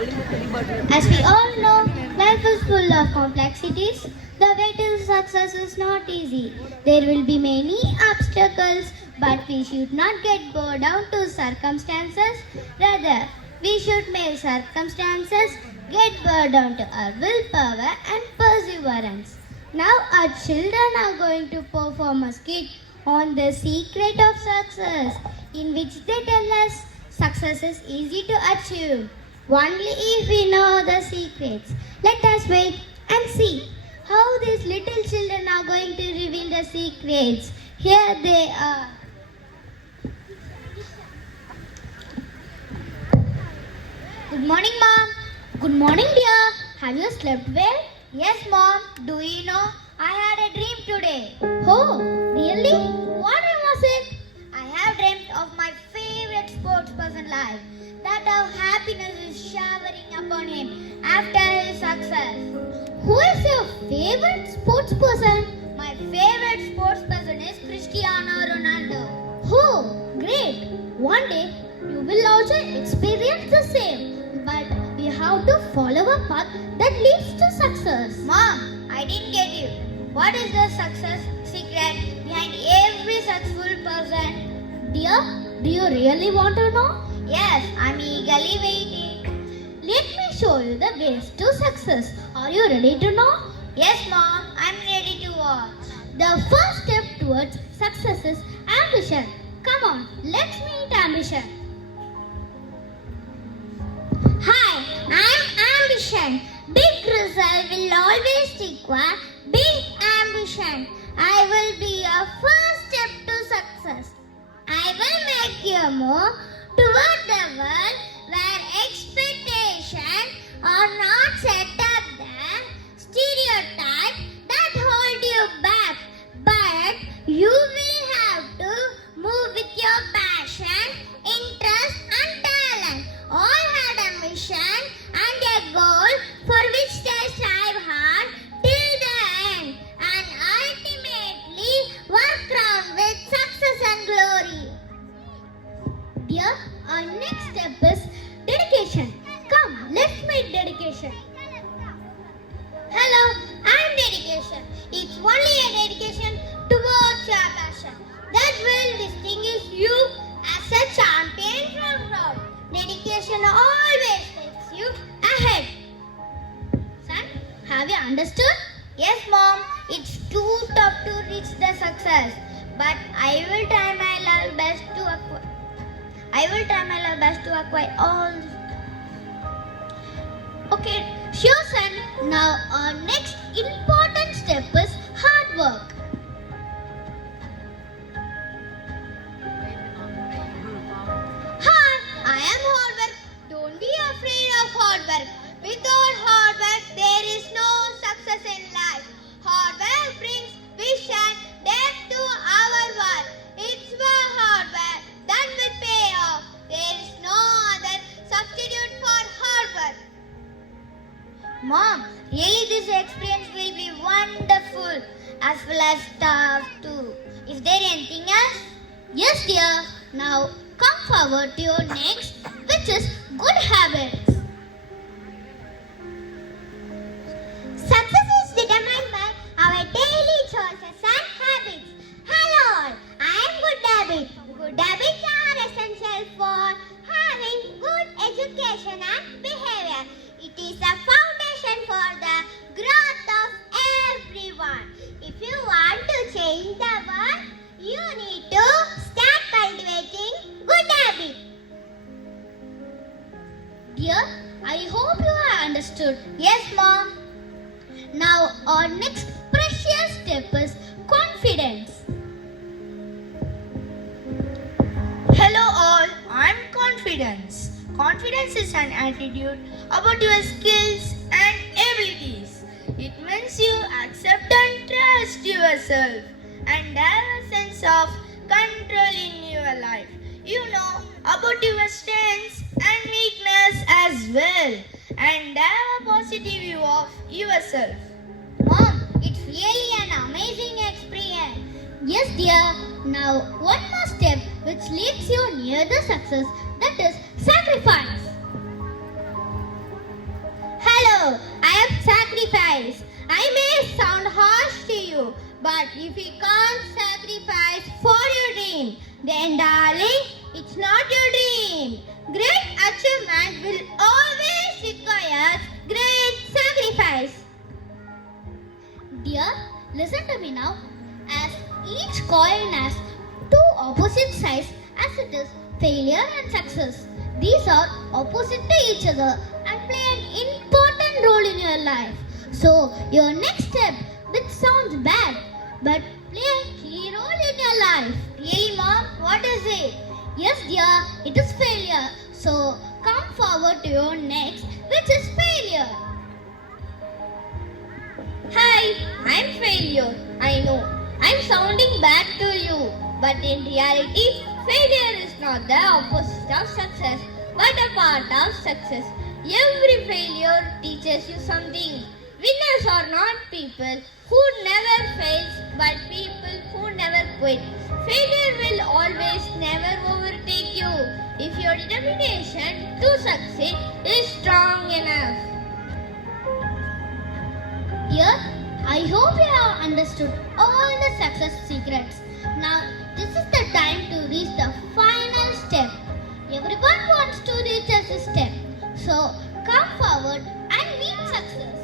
As we all know, life is full of complexities. The way to success is not easy. There will be many obstacles, but we should not get bogged down to circumstances. Rather, we should make circumstances get bogged down to our willpower and perseverance. Now, our children are going to perform a skit on the secret of success, in which they tell us success is easy to achieve only if we know the secrets. Let us wait and see how these little children are going to reveal the secrets. Here they are. Good morning, Mom. Good morning, dear. Have you slept well? Yes, Mom. Do you know I had a dream today? Oh, really? What dream was it? I have dreamt of my favorite sports person life. That how happiness is showering upon him after his success. Who is your favorite sports person? My favorite sports person is Cristiano Ronaldo. Oh, great! One day you will also experience the same. But we have to follow a path that leads to success. Mom, I didn't get you. What is the success secret behind every successful person? Dear, do you really want to know? Yes, I'm eagerly waiting. Let me show you the ways to success. Are you ready to know? Yes, Mom, I'm ready to watch. The first step towards success is ambition. Come on, let's meet ambition. Hi, I'm Ambition. Big result will always require big ambition. I will be your first step to success. I will make you move toward the world where expectations are not set up the stereotype that hold you back. But you will have to move with your passion, interest and talent. All had a mission and a goal for which they strive hard till the end and ultimately work round with success and glory. Dear, our next step is dedication. Come, let's make dedication. Hello, I'm dedication. It's only a dedication towards your passion that will distinguish you as a champion from crowd. Dedication always takes you ahead. Son, have you understood? Yes, Mom. It's too tough to reach the success, but I will try my level best to acquire all. Okay, sure, son. Now our next important step is hard work. Hi, I am hard work. Don't be afraid of hard work. Without hard work, there is no success in life. Hard work brings vision, depth to our work. It's the hard work that will pay off. There is no other substitute for hard work. Mom, really this experience will be wonderful as well as tough too. Is there anything else? Yes, dear. Now come forward to your next, which is good habits. Success is determined by our daily choices and habits. Hello all, I am Good Habit. Good habits are essential for having good education and behavior. It is a foundation for the growth of everyone. If you want to change the world, you need to start cultivating good habits. Dear, I hope you have understood. Yes, Mom. Now our next precious step is confidence. Hello all, I'm Confidence. Confidence is an attitude about your skills and abilities. It means you accept and trust yourself and have a sense of control in your life. You know about your strengths and weakness as well and have a positive view of yourself. Mom, it's really an amazing experience. Yes, dear. Now one more step which leads you near the success, that is sacrifice. sacrifice. I may sound harsh to you, but if you can't sacrifice for your dream, then darling, it's not your dream. Great achievement will always require great sacrifice. Dear, listen to me now. As each coin has two opposite sides, as it is failure and success. These are opposite to each other and play an important role in your life. So, your next step, which sounds bad, but play a key role in your life. Really, Mom? What is it? Yes, dear, it is failure. So, come forward to your next, which is failure. Hi, I'm failure. I know. I'm sounding bad to you. But in reality, failure is not the opposite of success, but a part of success. Every failure teaches you something. Winners are not people who never fails, but people who never quit. Failure will always never overtake you if your determination to succeed is strong enough. Here, I hope you have understood all the success secrets. Now, this is the time to reach the final step. Everyone wants to reach this step. So, come forward and meet success.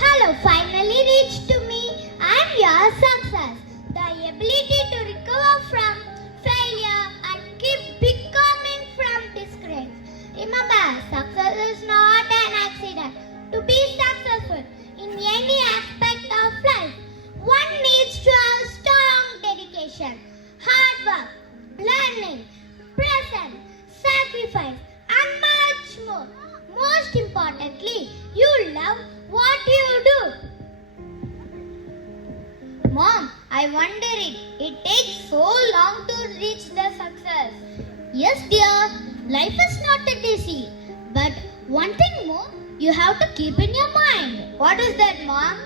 Hello, finally reached to me. I am your success. The ability to recover from failure and keep becoming from disgrace. Remember, success is not an accident. To be successful in any aspect of life, one needs to have strong dedication, hard work, learning, presence, sacrifice, and much more. Most importantly, you love what you do. Mom, I wonder it takes so long to reach the success. Yes, dear, life is not that easy. But one thing more, you have to keep in your mind. What is that, Mom?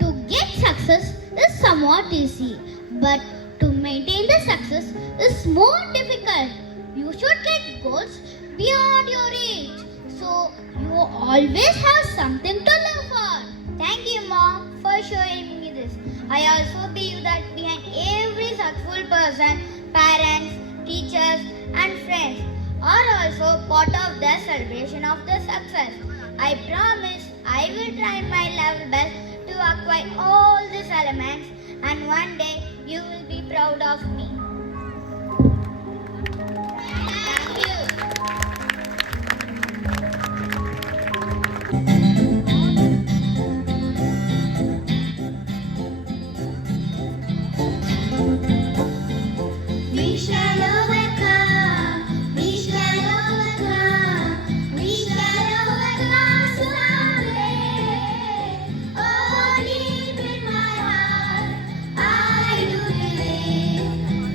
To get success is somewhat easy, but to maintain the success is more difficult. You should get goals beyond your reach, so you always have something to live for. Thank you, Mom, for showing me this. I also believe that behind every successful person, parents, teachers, and friends are also part of the celebration of the success. I promise I will try my level best to acquire all these elements, and one day you will be proud of me. Thank you. We shall overcome. We shall overcome. We shall overcome someday. Oh, deep in my heart, I do believe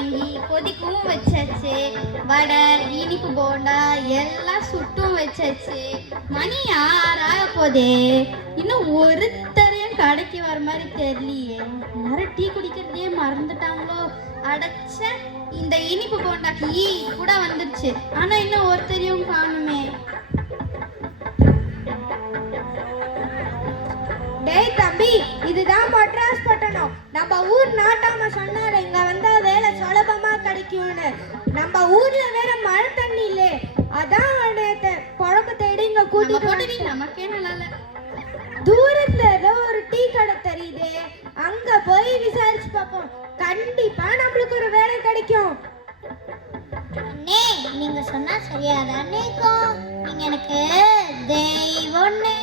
வாங்கி கொதிக்கவும் வச்சாச்சு. வடை, இனிப்பு போண்டா எல்லாம் சுட்டும் வச்சாச்சு. மணி 6 ஆக போதே, இன்னும் ஒருத்தரையும் கடைக்கு வர மாதிரி தெரியலையே. எல்லாரும் டீ குடிக்கிறதே மறந்துட்டாங்களோ? அடைச்ச இந்த இனிப்பு போண்டாக்கு ஈ கூட வந்துருச்சு. ஆனா இன்னும் ஒருத்தரையும் காணுமே. டேய் தம்பி, இதுதான் மெட்ராஸ் பட்டணம். நம்ம ஊர் நாட்டாம சொன்னாரு இங்க வந்தா வேலை சுலபமா கிடைக்கும்னு. நம்ம ஊர்ல வேற மழை தண்ணி இல்லே, அதான் நேத்து குழம்பு தேடி இங்க கூட்டிட்டு நமக்கே நல்லா இல்ல. தூரத்துல ஏதோ ஒரு டீ கடை தெரியுது, அங்க போய் விசாரிச்சு பார்ப்போம். கண்டிப்பா நம்மளுக்கு ஒரு வேலை கிடைக்கும். அண்ணே, நீங்க சொன்னா சரியாதானே இருக்கும். நீங்க எனக்கு தெய்வம்னு.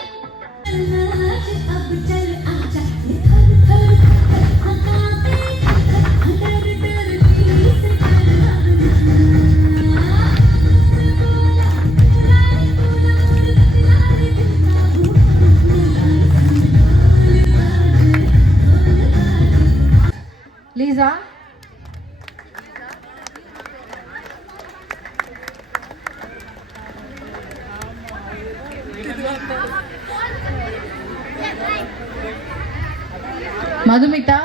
Lisa? Madhumita?